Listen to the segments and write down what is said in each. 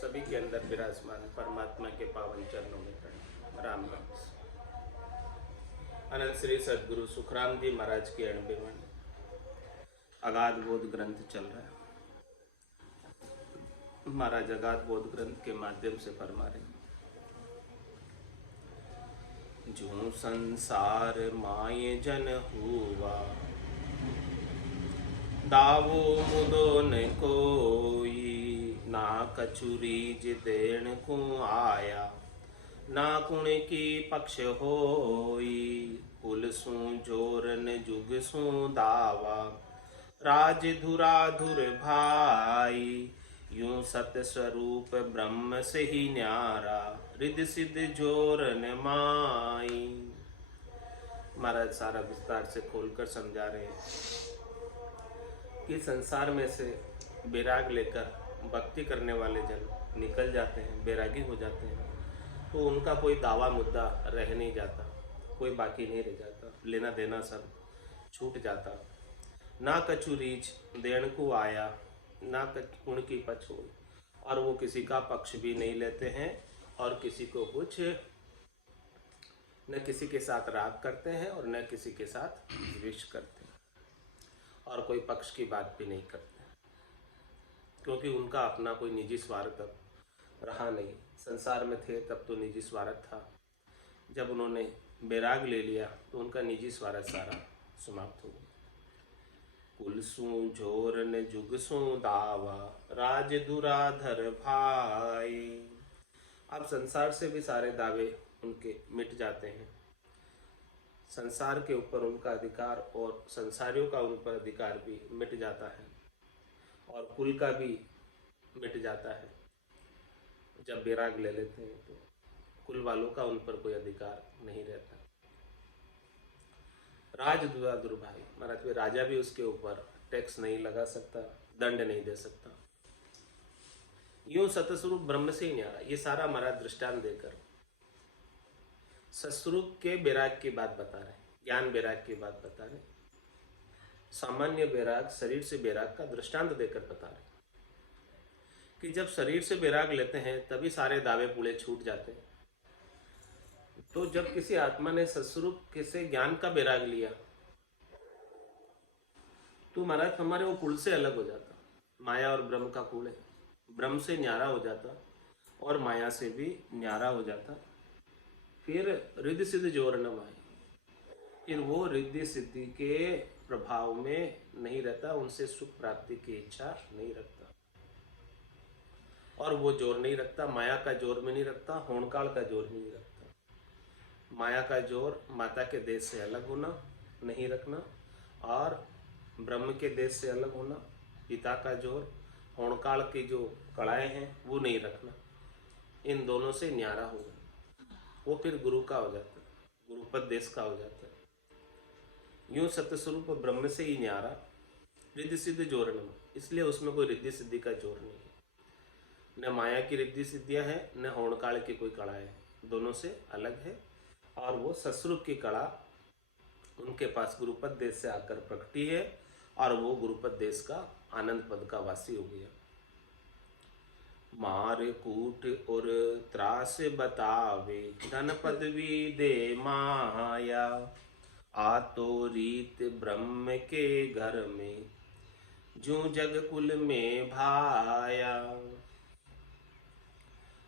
सभी के अंदर विराजमान परमात्मा के पावन चरणों में प्रणाम। राम राम। अनंत श्री सदगुरु सुखराम जी महाराज के 91 अगाध बोध ग्रंथ चल रहा है। महाराज अगाध बोध ग्रंथ के माध्यम से फरमा रहे हैं, जो संसार माये जन हुआ, दावो मुदो न कोई, ना कछुरीज देण को आया, ना कुण की पक्ष होई। कुल सु जोरन जुग सु दावा, राज धुराधुर भाई। यूं सत स्वरूप ब्रह्म से ही न्यारा, रिद सिद्ध जोरन माई। महाराज सारा विस्तार से खोलकर समझा रहे हैं कि संसार में से बैराग लेकर भक्ति करने वाले जन निकल जाते हैं, बैरागी हो जाते हैं, तो उनका कोई दावा मुद्दा रह नहीं जाता, कोई बाकी नहीं रह जाता, लेना देना सब छूट जाता। ना कछु रीच देण को आया, ना कुण की पक्ष हो, और वो किसी का पक्ष भी नहीं लेते हैं और किसी को कुछ न किसी के साथ राग करते हैं और न किसी के साथ द्वेष करते हैं, और कोई पक्ष की बात भी नहीं करते, क्योंकि उनका अपना कोई निजी स्वार्थ रहा नहीं। संसार में थे तब तो निजी स्वार्थ था, जब उन्होंने बैराग ले लिया तो उनका निजी स्वार्थ सारा समाप्त हो गया। कुल सु झोर न जुग सु दावा, राज दुराधर भाई। अब संसार से भी सारे दावे उनके मिट जाते हैं, संसार के ऊपर उनका अधिकार और संसारियों का उन पर अधिकार भी मिट जाता है, और कुल का भी मिट जाता है। जब बैराग ले लेते हैं तो कुल वालों का उन पर कोई अधिकार नहीं रहता। राज दुराधुर भाई, महाराज में राजा भी उसके ऊपर टैक्स नहीं लगा सकता, दंड नहीं दे सकता। यूं सतस्वरूप ब्रह्म से ही न्यारा, ये सारा महाराज दृष्टांत देकर सस्वरूप के बैराग की बात बता रहे हैं, ज्ञान बैराग की बात बता रहे हैं। सामान्य बैराग, शरीर से बैराग का दृष्टांत देकर बता रहे हैं कि जब शरीर से बैराग लेते हैं तभी सारे दावे पूरे छूट जाते हैं। तो जब किसी आत्मा ने सस्वरूप से ज्ञान का बैराग लिया तो महाराज हमारे वो कुल से अलग हो जाता, माया और ब्रह्म का कुल है, ब्रह्म से न्यारा हो जाता और माया से भी न्यारा हो जाता। फिर रिद्धि सिद्धि जोर न माए, फिर वो रिद्धि सिद्धि के प्रभाव में नहीं रहता, उनसे सुख प्राप्ति की इच्छा नहीं रखता, और वो जोर नहीं रखता, माया का जोर में नहीं रखता, होनकाल का जोर में नहीं रखता। माया का जोर माता के देश से अलग होना नहीं रखना, और ब्रह्म के देश से अलग होना, पिता का जोर, होनकाल की जो कड़ाएं हैं वो नहीं रखना, इन दोनों से न्यारा हो जाता, वो फिर गुरु का हो जाता है, गुरुपद देश का हो जाता है। यूं सत्यस्वरूप ब्रह्म से ही न्यारा, रिद्धि सिद्धि जोर न, इसलिए उसमें कोई रिद्धि सिद्धि का जोर नहीं है, न माया की रिद्धि सिद्धियां हैं, न होनकाल की कोई कड़ा है, दोनों से अलग है। और वो सस्वरूप की कड़ा उनके पास गुरुपद देश से आकर प्रकटी है, और वो गुरुपद देश का आनंद पद का वासी हो गया। मार कूट और त्रास बतावे, धन पदवी दे माया। आ तो रीत ब्रह्म के घर में, जो जग कुल में भाया।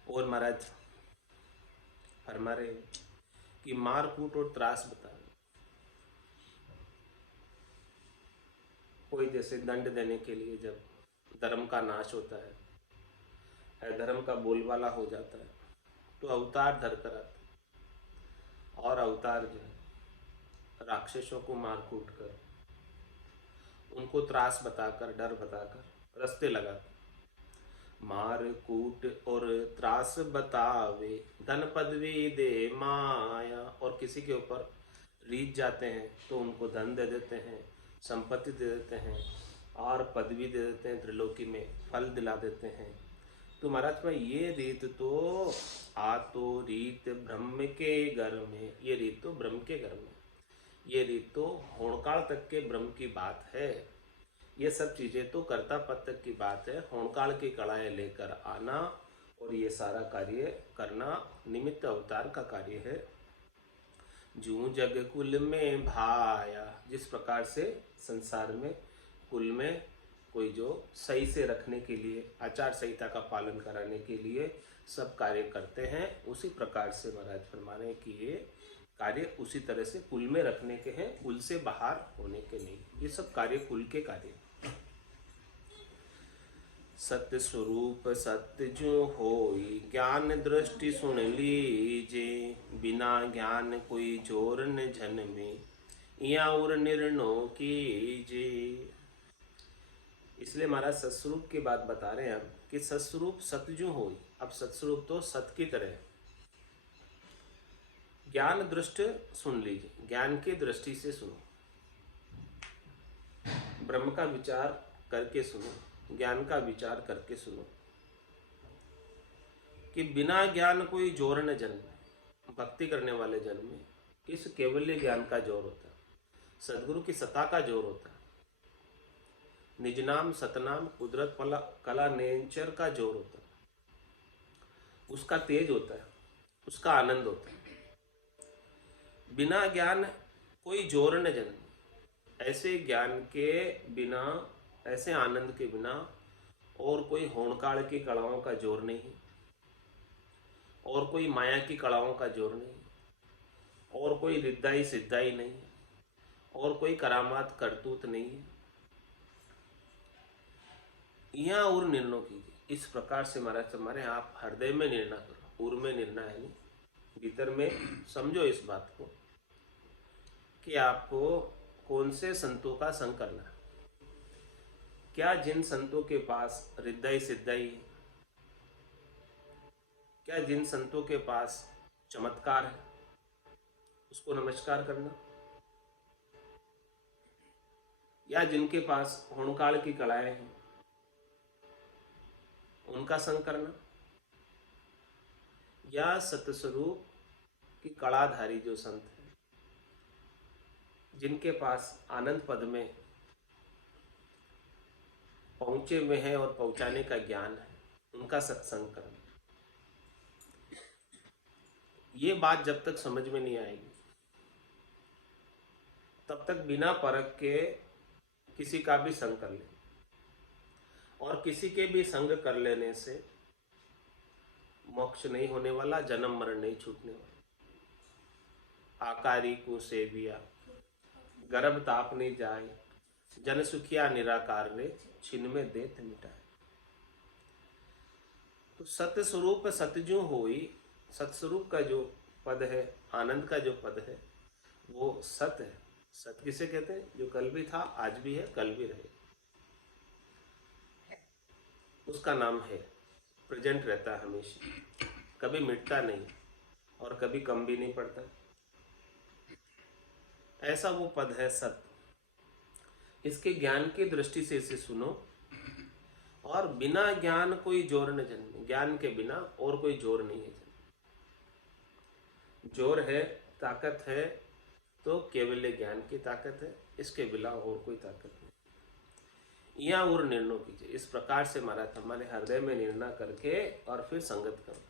और महाराज फरमा रहे कि मार कूट और त्रास बता, कोई जैसे दंड देने के लिए जब धर्म का नाश होता है, धर्म का बोलबाला हो जाता है, तो अवतार धर कर आते, और अवतार जो है राक्षसों को मार कूट कर, उनको त्रास बताकर, डर बताकर रास्ते लगाते। मार कूट और त्रास बतावे, धन पदवी दे माया। और किसी के ऊपर रीझ जाते हैं तो उनको धन दे देते हैं, संपत्ति दे देते हैं, और पदवी दे देते हैं, त्रिलोकी में फल दिला देते हैं। तो महाराज भाई ये रीत तो तो रीत ब्रह्म के घर में, ये रीत तो ब्रह्म के घर में, ये रीत तो होनकाल तक के ब्रह्म की बात है। ये सब चीज़ें तो कर्ता पद तक की बात है। होनकाल की कड़ाएं लेकर आना और ये सारा कार्य करना निमित्त अवतार का कार्य है। जूं जग कुल में भाया, जिस प्रकार से संसार में कुल में कोई जो सही से रखने के लिए, आचार संहिता का पालन कराने के लिए सब कार्य करते हैं, उसी प्रकार से महाराज फरमाने कि ये कार्य उसी तरह से कुल में रखने के हैं, कुल से बाहर होने के नहीं। ये सब कार्य कुल के कार्य। सत्य स्वरूप सत्य जो होई, ज्ञान दृष्टि सुन लीजे, बिना ज्ञान कोई जोर न जन में, या और निर्णो कीजे। इसलिए महाराज सत्स्वरूप की बात बता रहे हैं हम कि सत्स्वरूप सत्य जो होई। अब सत्स्वरूप तो सत्य की तरह है। ज्ञान दृष्टि सुन लीजिए, ज्ञान की दृष्टि से सुनो, ब्रह्म का विचार करके सुनो, ज्ञान का विचार करके सुनो कि बिना ज्ञान कोई जोर न जन्मे। भक्ति करने वाले जन्म में इस केवल्य ज्ञान का जोर होता है, सदगुरु की सत्ता का जोर होता है, निज नाम सतनाम कुदरत कला नेचर का जोर होता है, उसका तेज होता है, उसका आनंद होता है। बिना ज्ञान कोई जोर न जन्मे। ऐसे ज्ञान के बिना, ऐसे आनंद के बिना और कोई होणकाल की कलाओं का जोर नहीं, और कोई माया की कलाओं का जोर नहीं, और कोई रिद्धाई सिद्धाई नहीं, और कोई करामात करतूत नहीं है। यहाँ और निर्णय कीजिए। इस प्रकार से महाराज हमारे आप हृदय में निर्णय करो, उर में निर्णय है नहीं, भीतर में समझो इस बात को कि आपको कौन से संतों का संग करना है। क्या जिन संतों के पास रिद्धाई सिद्धाई है, क्या जिन संतों के पास चमत्कार है, उसको नमस्कार करना, या जिनके पास होणकाल की कलाएं हैं उनका संग करना, या सतस्वरूप की कलाधारी जो संत है, जिनके पास आनंद पद में पहुंचे हुए हैं और पहुंचाने का ज्ञान है, उनका सत्संग करना। ये बात जब तक समझ में नहीं आएगी तब तक बिना परख के किसी का भी संग कर ले, और किसी के भी संग कर लेने से मोक्ष नहीं होने वाला, जन्म मरण नहीं छूटने वाला। आकारी को सेविया गर्भ ताप नहीं जाए, जन सुखिया निराकार रे, छिन में देत मिटाए। तो सत्य स्वरूप सतजू होई, सत्स्वरूप का जो पद है, आनंद का जो पद है, वो सत्य है। सत्य किसे कहते हैं? जो कल भी था, आज भी है, कल भी रहे, उसका नाम है, प्रेजेंट रहता है हमेशा, कभी मिटता नहीं और कभी कम भी नहीं पड़ता। ऐसा वो पद है सत्य। इसके ज्ञान की दृष्टि से इसे सुनो, और बिना ज्ञान कोई जोर न जन्मे। ज्ञान के बिना और कोई जोर नहीं है। जोर है, ताकत है, तो केवल ज्ञान की ताकत है, इसके बिना और कोई ताकत नहीं। या और निर्णय कीजिए। इस प्रकार से महाराज हमारे हृदय में निर्णय करके और फिर संगत करो।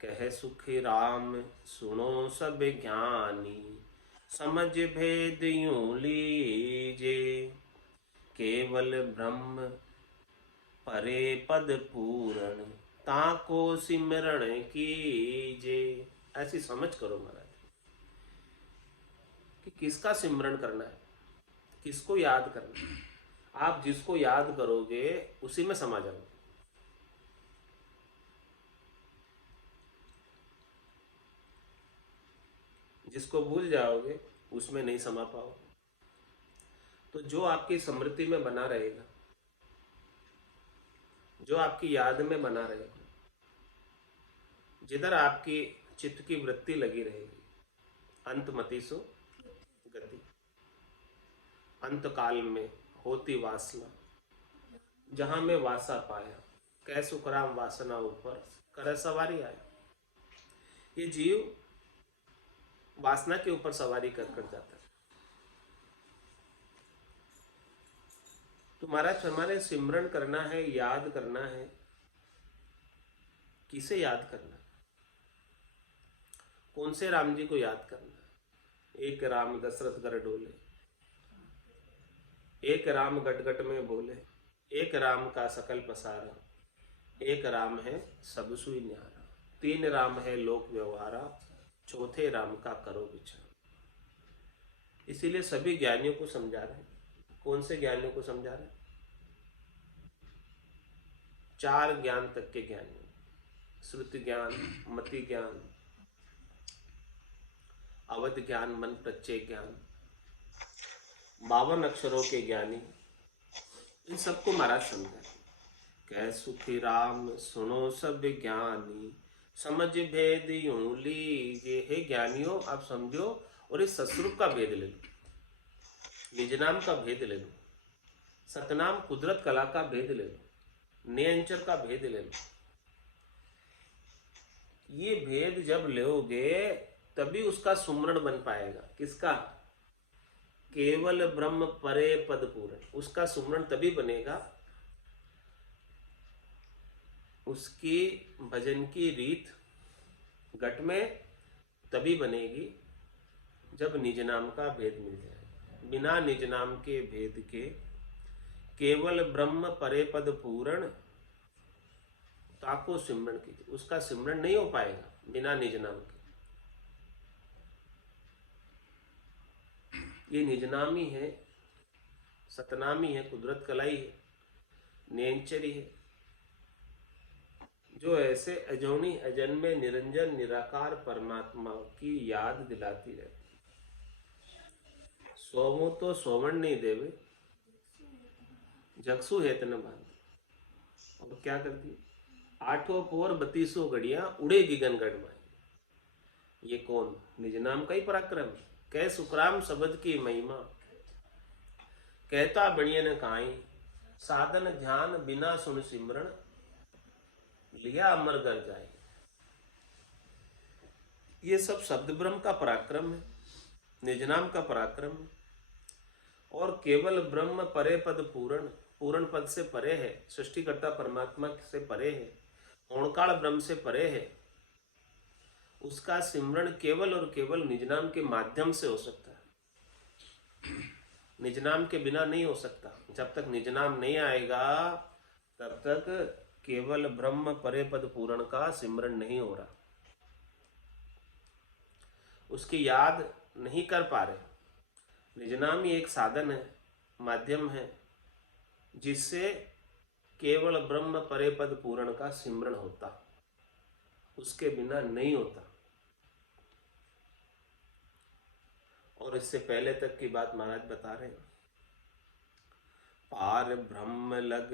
कहे सुखी राम सुनो सब ज्ञानी, समझ भेद यूं लीजे, केवल ब्रह्म परे पद पूरण, ताको सिमरण कीजे। ऐसी समझ करो महाराज कि किसका सिमरण करना है, किसको याद करना है। आप जिसको याद करोगे उसी में समा जाओगे। जिसको भूल जाओगे उसमें नहीं समा पाओगे। तो जो आपकी स्मृति में बना रहेगा, जो आपकी याद में बना रहेगा, जिधर आपकी चित्त की वृत्ति लगी रहेगी, अंतमतिसु गति, अंत काल में होती वासना, जहां में वासा पाया, कै सुखराम वासना ऊपर कर सवारी आया। ये जीव वासना के ऊपर सवारी कर कर जाता है। तो महाराज हमारे सिमरण करना है, याद करना है, किसे याद करना, कौन से राम जी को याद करना। एक राम दशरथ घर डोले, एक राम गट गट में बोले, एक राम का सकल पसारा, एक राम है सब सुई न्यारा, तीन राम है लोक व्यवहारा, चौथे राम का करो विचार। इसीलिए सभी ज्ञानियों को समझा रहे हैं। कौन से ज्ञानियों को समझा रहे हैं? चार ज्ञान तक के ज्ञानी, श्रुति ज्ञान, मति ज्ञान, अवध ज्ञान, मन प्रत्यय ज्ञान, 52 अक्षरों के ज्ञानी, इन सबको महाराज समझा। कह सुखी राम सुनो सब ज्ञानी, समझ भेद यूं लीजिए। हे ज्ञानियों आप समझो और इस सतस्वरूप का भेद ले लो, निज नाम का भेद ले लो, सतनाम कुदरत कला का भेद ले लो, नियंचर का भेद ले लो। ये भेद जब लोगे तभी उसका सुमरण बन पाएगा। किसका? केवल ब्रह्म परे पद पूर्ण, उसका सुमरण तभी बनेगा, उसकी भजन की रीत घट में तभी बनेगी जब निज नाम का भेद मिल जाए। बिना निज नाम के भेद के केवल ब्रह्म परे पद पूर्ण ताको सिमरण कीजिए, उसका सिमरण नहीं हो पाएगा बिना निज नाम के। ये निज नाम ही है, सतनाम ही है, कुदरत कलाई है, नियंचरी है, जो ऐसे अजौनी अजन्मे निरंजन निराकार परमात्मा की याद दिलाती रहती। सोवो तो सोवण नहीं देवे, जगसु है तन बांध। और क्या करती? आठों पोर 32 घड़ियां उड़ेगी गनगढ़ में। ये कौन? निज नाम का ही पराक्रम। कह सुखराम शब्द की महिमा, कहता बणियन काई, साधन ध्यान बिना सुन सिमरण, लिया अमर कर जाए। ये सब शब्द ब्रह्म का पराक्रम है, निज नाम का पराक्रम है। और केवल ब्रह्म परे पद पूर्ण, पूर्ण पद से परे है, सृष्टिकर्ता परमात्मा से परे है, ओणकाल ब्रह्म से परे है। उसका सिमरण केवल और केवल निज नाम के माध्यम से हो सकता है, निज नाम के बिना नहीं हो सकता। जब तक निज नाम नहीं आएगा तब तक केवल ब्रह्म परे पद पूर्ण का सिमरण नहीं हो रहा, उसकी याद नहीं कर पा रहे। निज नाम ही एक साधन है, माध्यम है, जिससे केवल ब्रह्म परे पद पूर्ण का सिमरण होता, उसके बिना नहीं होता। और इससे पहले तक की बात महाराज बता रहे हैं। पार ब्रह्म लग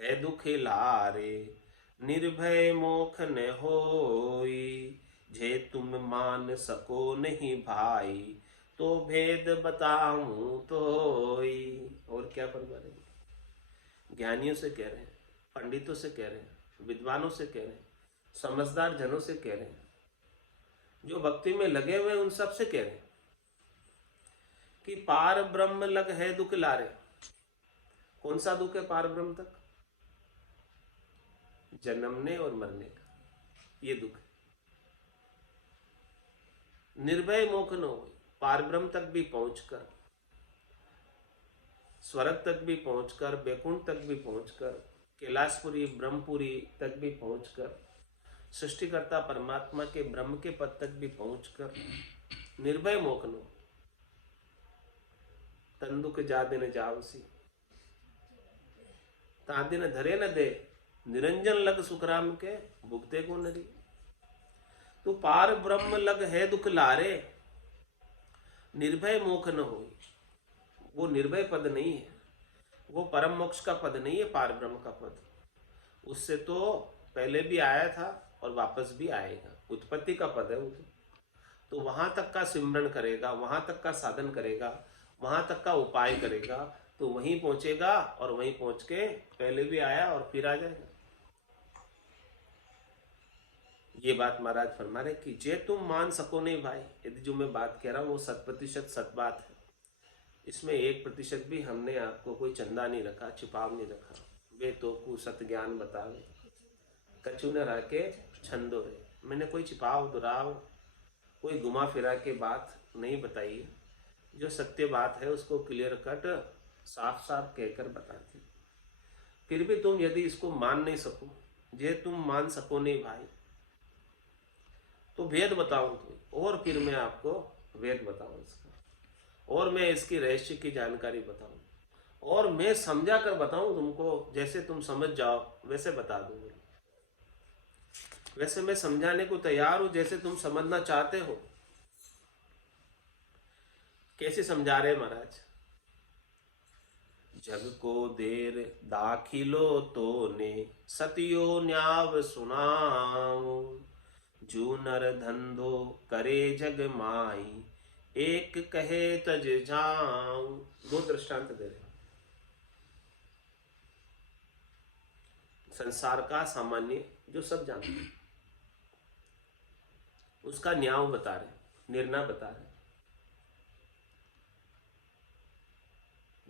है दुख लारे, निर्भय मोख न होई, जे तुम मान सको नहीं भाई, तो भेद बताऊं तोई। और क्या फरमा रहे हैं? ज्ञानियों से कह रहे हैं, पंडितों से कह रहे हैं, विद्वानों से कह रहे हैं, समझदार जनों से कह रहे हैं, जो भक्ति में लगे हुए उन सब से कह रहे हैं कि पार ब्रह्म लग है दुख लारे। कौन सा दुख है पार ब्रह्म तक? जन्मने और मरने का, ये दुख है। निर्भय मोख न हो, पार ब्रह्म तक भी पहुंचकर, स्वर्ग तक भी पहुंचकर, बैकुंठ तक भी पहुंचकर, कैलाशपुरी ब्रह्मपुरी तक भी पहुंचकर, सृष्टिकर्ता परमात्मा के ब्रह्म के पद तक भी पहुंचकर निर्भय मोख न हो। तंदुक जा दिन जावसी, ता दिन धरे न दे, निरंजन लग सुखराम के, भुगते को नरी। तो पार ब्रह्म लग है दुख लारे, निर्भय मोख न हो। वो निर्भय पद नहीं है, वो परम मोक्ष का पद नहीं है, पार ब्रह्म का पद। उससे तो पहले भी आया था और वापस भी आएगा, उत्पत्ति का पद है वो। तो वहां तक का सिमरन करेगा, वहां तक का साधन करेगा, वहां तक का उपाय करेगा, तो वहीं पहुंचेगा, और वहीं पहुंच के पहले भी आया और फिर आ जाएगा। ये बात महाराज फरमा रहे कि जे तुम मान सको नहीं भाई, यदि जो मैं बात कह रहा हूँ वो 100% सत बात है, इसमें 1% भी हमने आपको कोई चंदा नहीं रखा, छिपाव नहीं रखा। वे तो कु सत ज्ञान बतावे, कछु न रह के छंदो है। मैंने कोई छिपाव दुराव, कोई घुमा फिरा के बात नहीं बताई है। जो सत्य बात है उसको क्लियर कट साफ साफ कहकर बताती। फिर भी तुम यदि इसको मान नहीं सको, जे तुम मान सको नहीं भाई, तो वेद बताऊं तो, और फिर मैं आपको वेद बताऊं इसका, और मैं इसकी रहस्य की जानकारी बताऊं, और मैं समझा कर बताऊं तुमको। जैसे तुम समझ जाओ वैसे बता दूंगा। वैसे मैं समझाने को तैयार हूं जैसे तुम समझना चाहते हो। कैसे समझा रहे महाराज? जग को देर दाखिलो तो ने सतियो न्याव सुनाओ, जू नर धंधो करे जग माई, एक कहे तज जाऊं। दो दृष्टांत दे रहे। संसार का सामान्य जो सब जानते हैं उसका न्याय बता रहे, निर्णय बता रहे।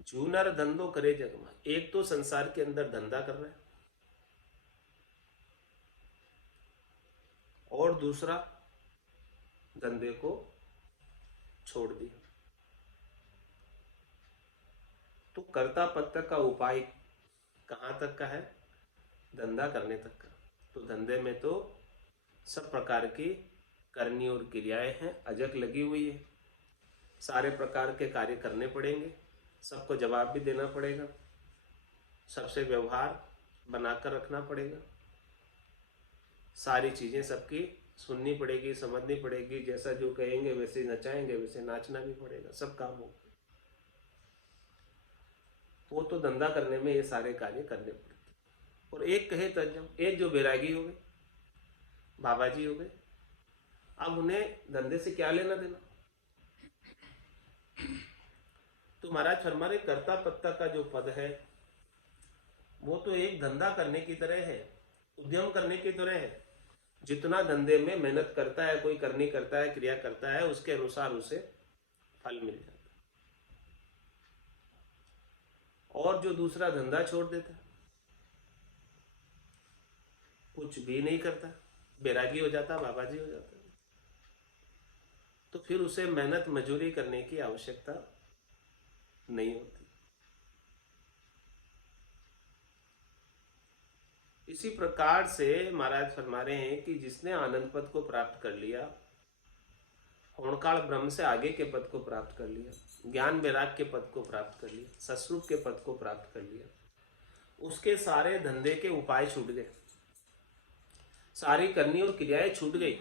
जूनर धंधो करे जगमा, एक तो संसार के अंदर धंधा कर रहा है, और दूसरा धंधे को छोड़ दिया। तो कर्ता पत्र का उपाय कहां तक का है? धंधा करने तक का। तो धंधे में तो सब प्रकार की करनी और क्रियाएं हैं, अजक लगी हुई है। सारे प्रकार के कार्य करने पड़ेंगे, सबको जवाब भी देना पड़ेगा, सबसे व्यवहार बनाकर रखना पड़ेगा, सारी चीजें सबकी सुननी पड़ेगी, समझनी पड़ेगी। जैसा जो कहेंगे वैसे नचाएंगे, वैसे नाचना भी पड़ेगा, सब काम होगा। वो तो धंधा करने में ये सारे कार्य करने पड़ते। और एक कहे तजम, एक जो बैरागी हो गए, बाबा जी हो गए, अब उन्हें धंधे से क्या लेना देना? तो महाराज फरमा रहे कर्ता पत्ता का जो पद है वो तो एक धंधा करने की तरह है, उद्यम करने की तरह है। जितना धंधे में मेहनत करता है कोई, करनी करता है, क्रिया करता है, उसके अनुसार उसे फल मिल जाता है। और जो दूसरा धंधा छोड़ देता, कुछ भी नहीं करता, बैरागी हो जाता, बाबा जी हो जाता, तो फिर उसे मेहनत मजूरी करने की आवश्यकता नहीं होती। इसी प्रकार से महाराज फरमा रहे हैं कि जिसने आनंद पद को प्राप्त कर लिया, होणकाल ब्रह्म से आगे के पद को प्राप्त कर लिया, ज्ञान वैराग के पद को प्राप्त कर लिया, सस्वरूप के पद को प्राप्त कर लिया, उसके सारे धंधे के उपाय छूट गए, सारी करनी और क्रियाएं छूट गई।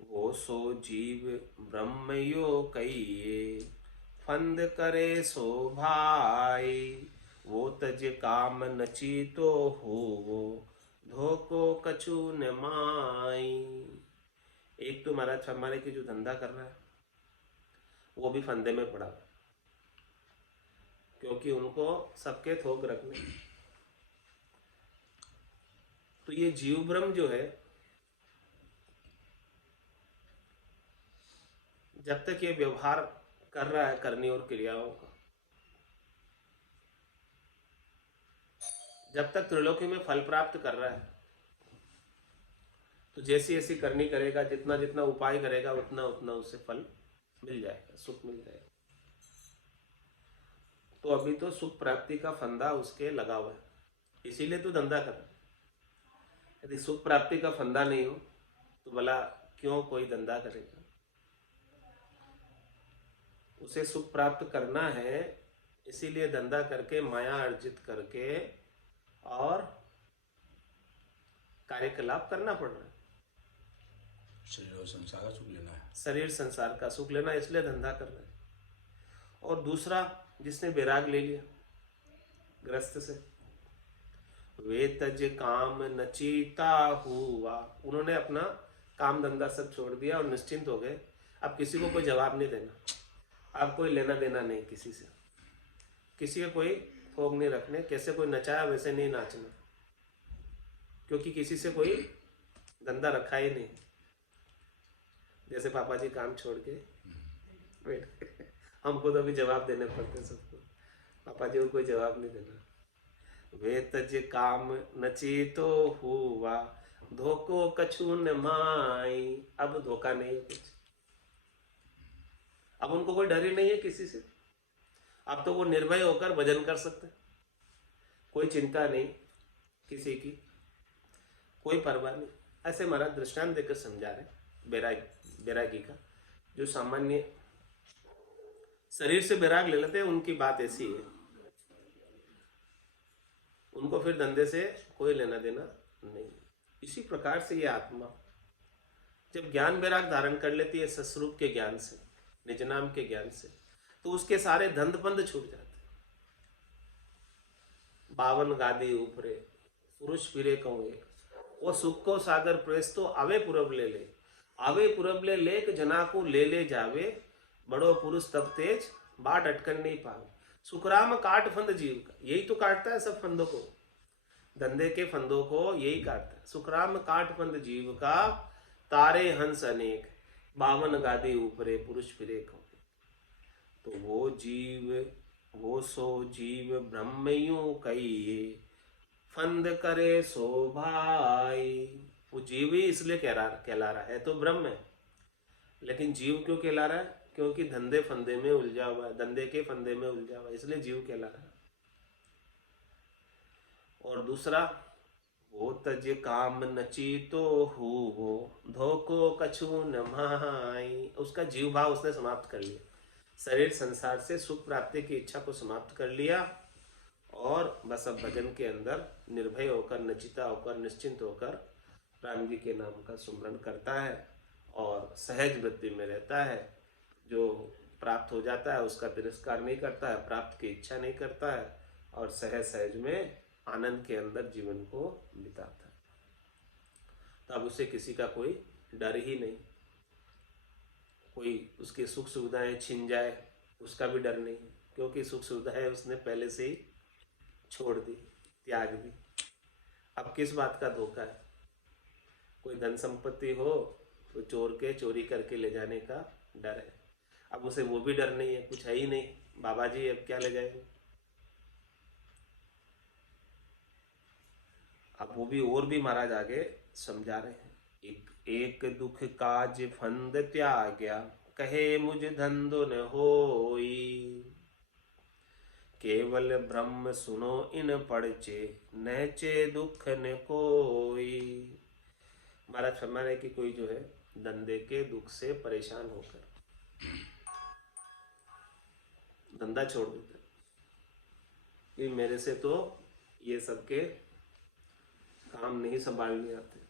वो सो जीव ब्रह्मयो कहिए, फंद करे सो भाई, वो तज काम नची तो हो, धोको कछु न माई। एक तो महाराज फरमाने की जो धंधा कर रहा है वो भी फंदे में पड़ा, क्योंकि उनको सबके थोक रखने। तो ये जीव ब्रह्म जो है, जब तक ये व्यवहार कर रहा है करनी और क्रियाओं का, जब तक त्रिलोकी में फल प्राप्त कर रहा है, तो जैसी ऐसी करनी करेगा, जितना जितना उपाय करेगा उतना उतना उसे फल मिल जाएगा, सुख मिल जाएगा। तो अभी तो सुख प्राप्ति का फंदा उसके लगा हुआ है, इसीलिए तो धंधा कर रहा है। यदि सुख प्राप्ति का फंदा नहीं हो तो भला क्यों कोई धंधा करेगा? उसे सुख प्राप्त करना है, इसीलिए धंधा करके, माया अर्जित करके और कार्यकलाप करना पड़ रहा है। शरीर और संसार का सुख लेना है, शरीर संसार का सुख लेना, इसलिए धंधा कर रहे हैं। और दूसरा, जिसने वैराग ले लिया ग्रस्त से, वे तज काम नचीता हुआ, उन्होंने अपना काम धंधा सब छोड़ दिया और निश्चिंत हो गए। अब किसी को कोई जवाब नहीं देना, अब कोई लेना देना नहीं किसी से, किसी को कोई थोक नहीं रखने, कैसे कोई नचाया वैसे नहीं नाचना, क्योंकि किसी से कोई धंधा रखा ही नहीं। जैसे पापा जी काम छोड़ के बैठ गए, हमको तो अभी जवाब देने पड़ते सबको, पापा जी को कोई जवाब नहीं देना। वे तज काम नची तो हुआ, धोखो कछु न माई। अब धोखा नहीं है कुछ, अब उनको कोई डर ही नहीं है किसी से। अब तो वो निर्भय होकर भजन कर सकते हैं, कोई चिंता नहीं किसी की, कोई परवाह नहीं। ऐसे महाराज दृष्टांत देकर समझा रहे बैरागी का। जो सामान्य शरीर से बैराग ले लेते हैं उनकी बात ऐसी है, उनको फिर धंधे से कोई लेना देना नहीं। इसी प्रकार से ये आत्मा जब ज्ञान वैराग धारण कर लेती है सस्वरूप के ज्ञान से, निज नाम के ज्ञान से, तो उसके सारे धंध पंध छूट जाते। 52 गादी ऊपरे पुरुष फिरे कहूँ एक, वो सुख को सागर प्रेस तो आवे पूरब ले ले, आवे पूरब ले लेक जना को ले जावे, बड़ो पुरुष तब तेज बाट अटकन नहीं पावे। सुखराम काट फंद जीव का, यही तो काटता है सब फंदों को, धंधे के फंदों को यही काटता है। सुखराम काट फंद जीव का, तारे हंस अनेक, 52 गादी ऊपरे पुरुष फिरे कहूँ। तो वो सो जीव ब्रह्मयू कहिए, फंद करे सो भाई। वो जीव ही इसलिए कहला रहा है तो ब्रह्म है, लेकिन जीव क्यों कहला रहा है? क्योंकि धंधे फंदे में उलझा हुआ है, धंधे के फंदे में उलझा हुआ है, इसलिए जीव कहला रहा है। और दूसरा, वो तज काम नची तो हो, धोको कछु न माई। उसका जीव भाव उसने समाप्त कर लिया, शरीर संसार से सुख प्राप्ति की इच्छा को समाप्त कर लिया, और बस अब भजन के अंदर निर्भय होकर, नचिता होकर, निश्चिंत होकर राम जी के नाम का सुमरण करता है और सहज वृत्ति में रहता है। जो प्राप्त हो जाता है उसका तिरस्कार नहीं करता है, प्राप्त की इच्छा नहीं करता है, और सहज सहज में आनंद के अंदर जीवन को बिताता है। तो अब उसे किसी का कोई डर ही नहीं, कोई उसकी सुख सुविधाएं छिन जाए उसका भी डर नहीं, क्योंकि सुख सुविधाएं उसने पहले से ही छोड़ दी, त्याग दी। अब किस बात का धोखा है? कोई धन संपत्ति हो तो चोर के चोरी करके ले जाने का डर है, अब उसे वो भी डर नहीं है, कुछ है ही नहीं, बाबा जी अब क्या ले जाएंगे। अब वो भी और भी महाराज आगे समझा रहे हैं। एक दुख काज फंद त्याग्या, कहे मुझ धंधो न होई, केवल ब्रह्म सुनो इन पड़चे, नचे दुख न कोई। महाराज फरमा रहे कि कोई जो है धंधे के दुख से परेशान होकर धंधा छोड़ देता है कि मेरे से तो ये सबके काम नहीं संभालने आते,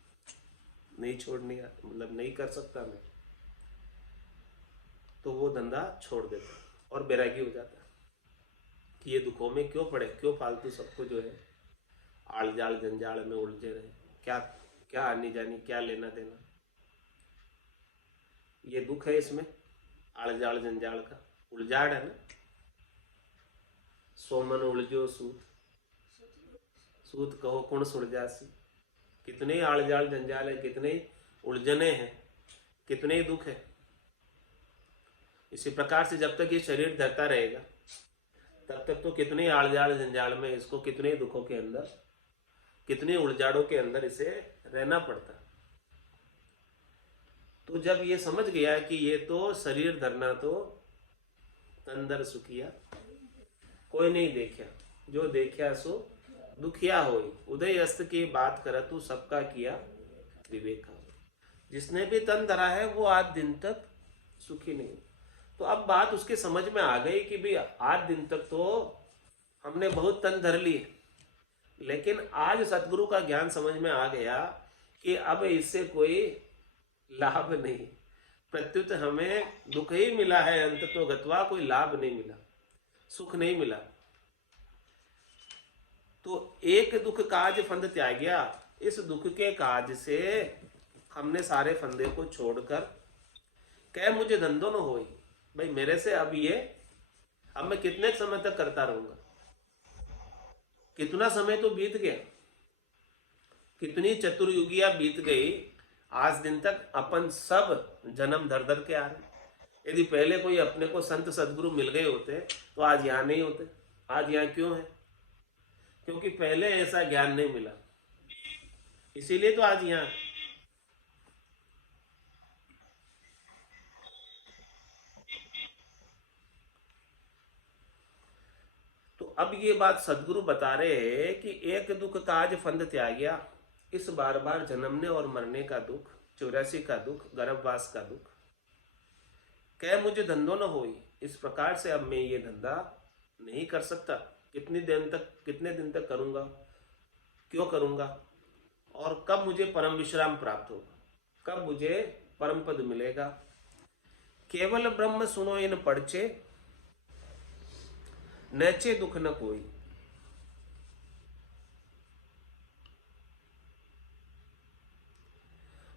नहीं छोड़ने आते, मतलब नहीं कर सकता मैं, तो वो धंधा छोड़ देता है और बैरागी हो जाता है कि ये दुखों में क्यों पड़े, क्यों फालतू सबको जो है आड़ जाल जंजाल में उलझे रहे, क्या क्या आनी जानी, क्या लेना देना। ये दुख है इसमें आड़ जाल जंजाल का, उलझाड़ है ना। सोमन उलझो सूत, सूत कहो कुण सुलझासी। कितने आड़ जाल जंजाल है, कितने उलझने हैं, कितने दुख है। इसी प्रकार से जब तक ये शरीर धरता रहेगा तब तक तो कितने आड़ जाल जंजाल में इसको, कितने दुखों के अंदर, कितने उलझाड़ों के अंदर इसे रहना पड़ता। तो जब ये समझ गया कि ये तो शरीर धरना तो तंदर सुखिया, कोई नहीं देखा, जो देखा सो दुखिया होई। उदय अस्त की बात कर तू सबका किया विवेका। जिसने भी तन धरा है वो आज दिन तक सुखी नहीं। तो अब बात उसके समझ में आ गई कि भाई आज दिन तक तो हमने बहुत तन धर लिए, लेकिन आज सतगुरु का ज्ञान समझ में आ गया कि अब इससे कोई लाभ नहीं, प्रत्युत हमें दुख ही मिला है, अंत तो गत्वा कोई लाभ नहीं मिला, सुख नहीं मिला। तो एक दुख काज फंद त्याग्या, इस दुख के काज से हमने सारे फंदे को छोड़कर कह मुझे धंधो न होई। भाई मेरे से अब मैं कितने समय तक करता रहूंगा, कितना समय तो बीत गया, कितनी चतुर्युगिया बीत गई, आज दिन तक अपन सब जन्म धर धर के आ रहे। यदि पहले कोई अपने को संत सदगुरु मिल गए होते तो आज यहाँ नहीं होते। आज यहाँ क्यों है? क्योंकि पहले ऐसा ज्ञान नहीं मिला, इसीलिए तो आज यहाँ। तो अब ये बात सदगुरु बता रहे हैं कि एक दुख काज फंद त्याग्या, इस बार बार जन्मने और मरने का दुख, 84 का दुख, गर्भवास का दुख, कह मुझे धंधो न होई। इस प्रकार से अब मैं ये धंधा नहीं कर सकता। कितने दिन तक करूंगा? क्यों करूंगा? और कब मुझे परम विश्राम प्राप्त होगा? कब मुझे परम पद मिलेगा? केवल ब्रह्म सुनो इन पड़चे, नैचे दुख न कोई।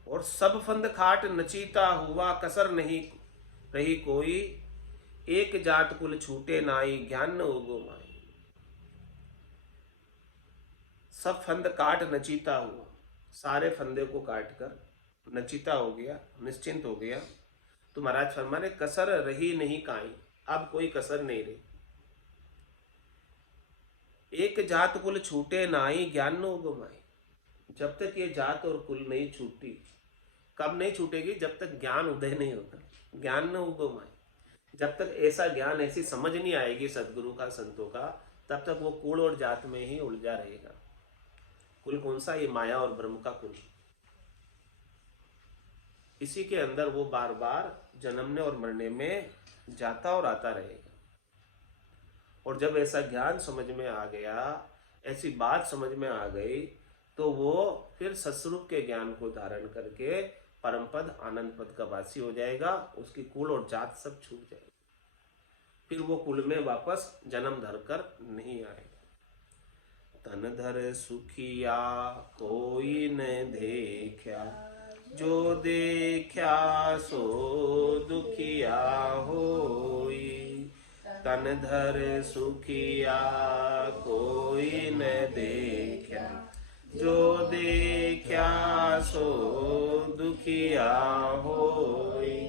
और सब फंद खाट नचीता हुआ, कसर नहीं रही कोई। एक जात कुल छूटे नाई, ज्ञान न उगो माई। सब फंद काट नचीता हुआ, सारे फंदे को काट कर नचीता हो गया, निश्चिंत हो गया। तो महाराज फरमाने कसर रही नहीं काई, अब कोई कसर नहीं रही। एक जात कुल छूटे नाई, ज्ञान न उगो माई। जब तक ये जात और कुल नहीं छूटती, कब नहीं छूटेगी? जब तक ज्ञान उदय नहीं होता। ज्ञान न उगो माई, जब तक ऐसा ज्ञान, ऐसी समझ नहीं आएगी सदगुरु का, संतों का, तब तक वो कुल और जात में ही उलझा रहेगा। कुल कौन सा? ये माया और ब्रह्म का कुल। इसी के अंदर वो बार बार जन्मने और मरने में जाता और आता रहेगा। और जब ऐसा ज्ञान समझ में आ गया, ऐसी बात समझ में आ गई, तो वो फिर सत्स्वरूप के ज्ञान को धारण करके परम पद, आनंद पद का वासी हो जाएगा। उसकी कुल और जात सब छूट जाएगी। फिर वो कुल में वापस जन्म धर कर नहीं आएगा। तन धर सुखिया कोई न देखा, जो देखा सो दुखिया होई। तन धर सुखिया कोई न देखा, जो देखा सो दुखिया होई।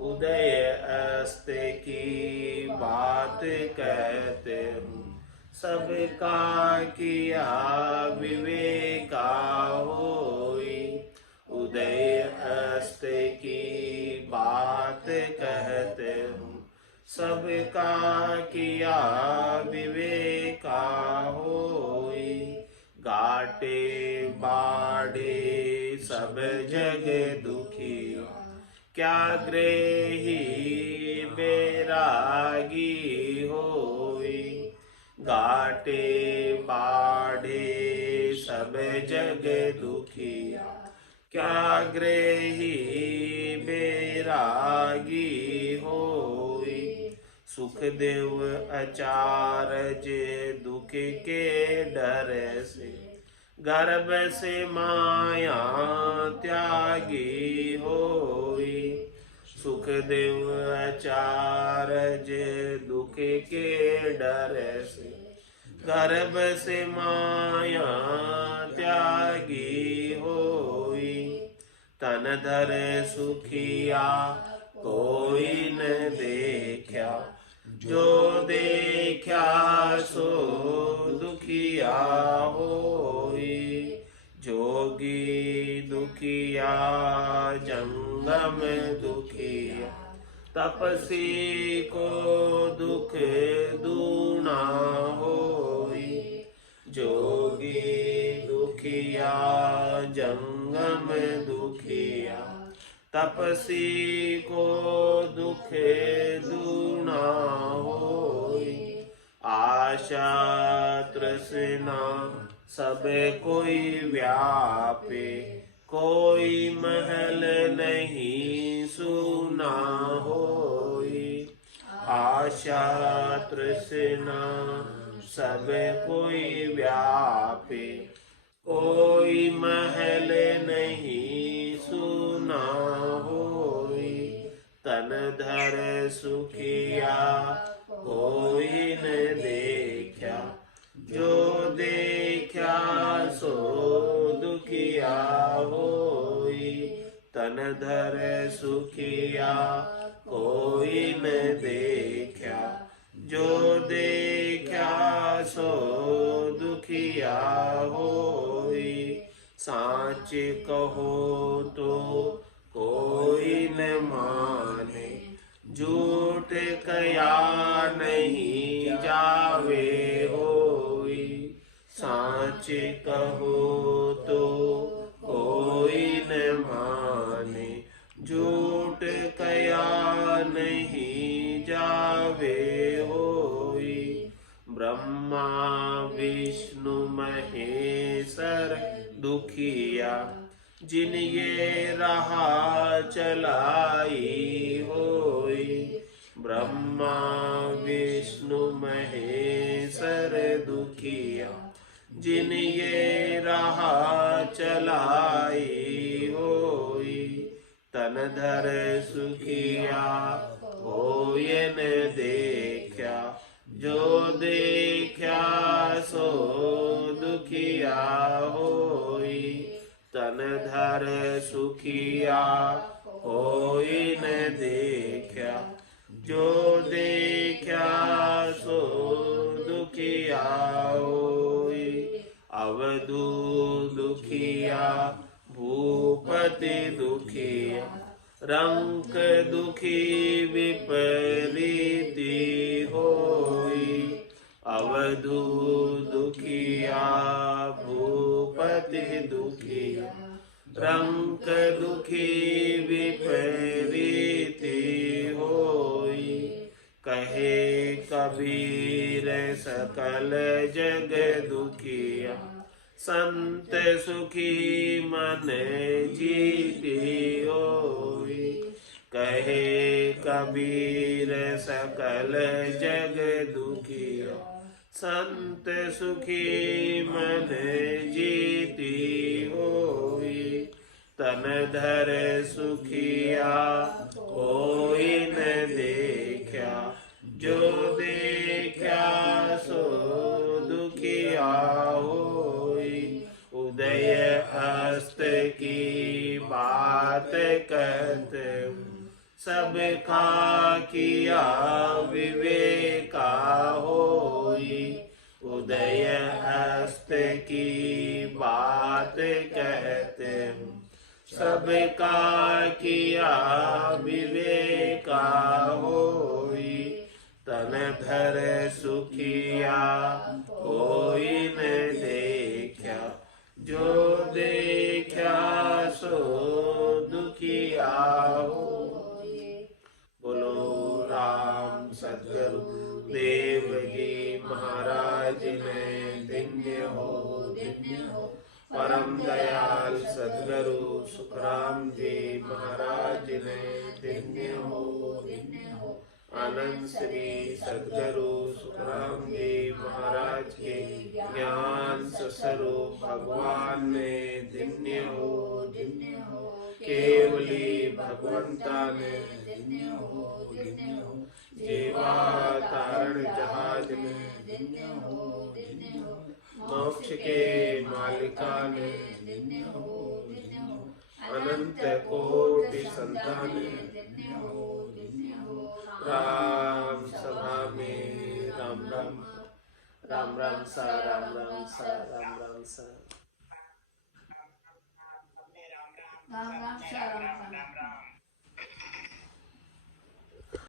उदय अस्त की बात कहते हूँ, सबका किया विवेका होई। उदय अस्त की बात कहते हूँ, सबका किया विवेका होई। घाटे बाड़े सब जग दुखी, क्या ग्रेही बैरागी होई। घाटे बाड़े सब जग दुखी, क्या ग्रेही बैरागी होई। सुख देव अचारज दुख के डर से, गर्भ से माया त्यागी होई। सुख देव अचारज दुख के डर से, गर्भ से माया त्यागी होई। तन धर सुखिया कोई न देखा, जो देखा सो दुखिया होई। जोगी दुखिया जंगम दुखिया, तपसी को दुख दूना होई। जोगी दुखिया जंगम दुखिया, तपसी को दुख दूना होई। आशा तृष्णा सब कोई व्यापे, कोई महल नहीं सुना होई। आशा तृष्णा सब कोई व्यापे, कोई महल नहीं सुना होई। तन धर सुखिया कोई न देखा, जो देखा सो दुखिया होई। तन धर सुखिया कोई न देखा, जो देखा सो दुखिया होई। साच कहो तो कोई न माने, झूठ कया नहीं जावे होई। साच कहो तो कोई न माने, झूठ कया नहीं जावे होई। ब्रह्मा विष्णु महेश्वर दुखिया, जिन ये राह चलाई होई। ब्रह्मा विष्णु महेश्वर दुखिया, जिन ये राह चलाई होई। तन धर सुखिया होय न देखा, जो देखा सो दुखिया होई। तन धर सुखिया होय न देखा, जो देखा सो दुखिया होई। अवधू दुखिया भूपति दुखिया, रंक दुखी विपरीति होई। अवधू दुखिया भूपति दुखिया, रंक दुखी विपरीति होई। कहे कबीर सकल जग दुखिया, संत सुखी मन जीती होई। कहे कबीर सकल जग दुखिया, संत सुखी मन जीती होई। तन धर सुखिया होई न देखा, जो देखा सो दुखिया होई। उदय अस्त की बात कहते, सबका किया विवेका होई। उदय अस्त की बात कहते, सबका किया विवेका होई। तन धर सुखिया होई न देखा, जो देखा सो दुखिया होई। बोलो राम सद्गुरु देव जी महाराज ने धन्य हो, धन्य हो। परम दयाल सद्गुरु सुखराम जी महाराज ने धन्य हो, धन्य हो। आनंद श्री सद्गुरु सुखराम जी महाराज के ज्ञान स्वरूप भगवान ने धन्य हो, धन्य हो। केवली भगवंता ने धन्य हो, धन्य हो। जीवा तारण जहाज ने धन्य हो, धन्य हो। मोक्ष के मालिका ने धन्य हो, धन्य हो। अनंत कोटि संतान ने धन्य हो, धन्य हो। राम सभा में राम राम, राम राम सा, राम राम सा, राम राम सा। राम राम सा, राम राम।